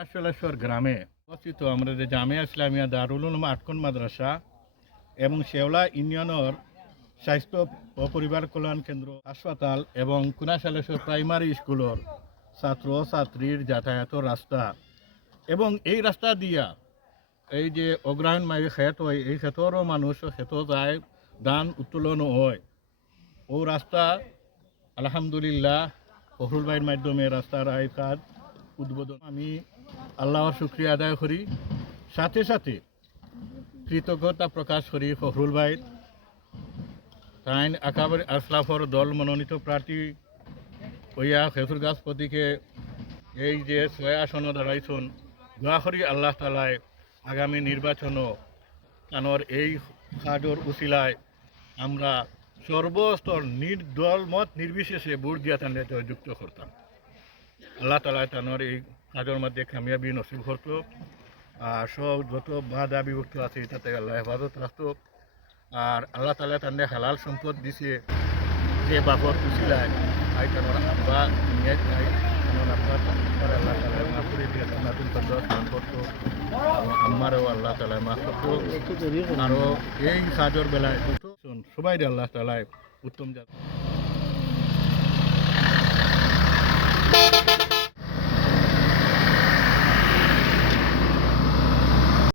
কুনাশলেশ্বর গ্রামে অবস্থিত আমরা যে জামিয়া ইসলামিয়া দারুল উলুম আটকন মাদ্রাসা এবং শেওলা ইউনিয়নের স্বাস্থ্য ও পরিবার কল্যাণ কেন্দ্র হাসপাতাল এবং কুনাশলেশ্বর প্রাইমারি স্কুলের ছাত্র ছাত্রীর যাতায়াতের রাস্তা এবং এই রাস্তা দিয়া এই যে অগ্রহায়ণ মাই ক্ষেত হয় এই ক্ষেতরও মানুষ ক্ষেত যায় ধান উত্তোলন হয় ও রাস্তা আলহামদুলিল্লাহ ফখরুল ভাইয়ের মাধ্যমে রাস্তার এই কাজ উদ্বোধন আমি আল্লাহর শুক্রিয়া আদায় করি সাথে সাথে কৃতজ্ঞতা প্রকাশ করি ফখরুল ভাই তাইন আকাবের আসলাফর দল মনোনীত প্রার্থী হইয়া খেজুরগাছ প্রতীকে এই যে 6 আসনে দাঁড়াইছেন দোয়া করি আল্লাহ তালায় আগামী নির্বাচনও কানর এই কাজর উসিলায় আমরা সর্বস্তর দল মত নির্বিশেষে ভোট দিয়া তাদের জয়যুক্ত করতাম আল্লাহ তালা তানোর এই কাজের মধ্যে কামিয়াবি নসিব করতো আর সব যত বাধা বিভক্ত আছে তাতে আল্লাহ হেফাজত রাখতো আর আল্লাহ তালা তাদের হালাল সম্পদ দিছে যে বাবর উসিলায় আই তানোর আব্বা আল্লাহ তালা মাফ করে দিয়ে নতুন স্নান করতো আমারও আল্লাহ তালায় মাফ করতো আরও এই কাজের বেলায় সবাই আল্লাহ তালায় উত্তম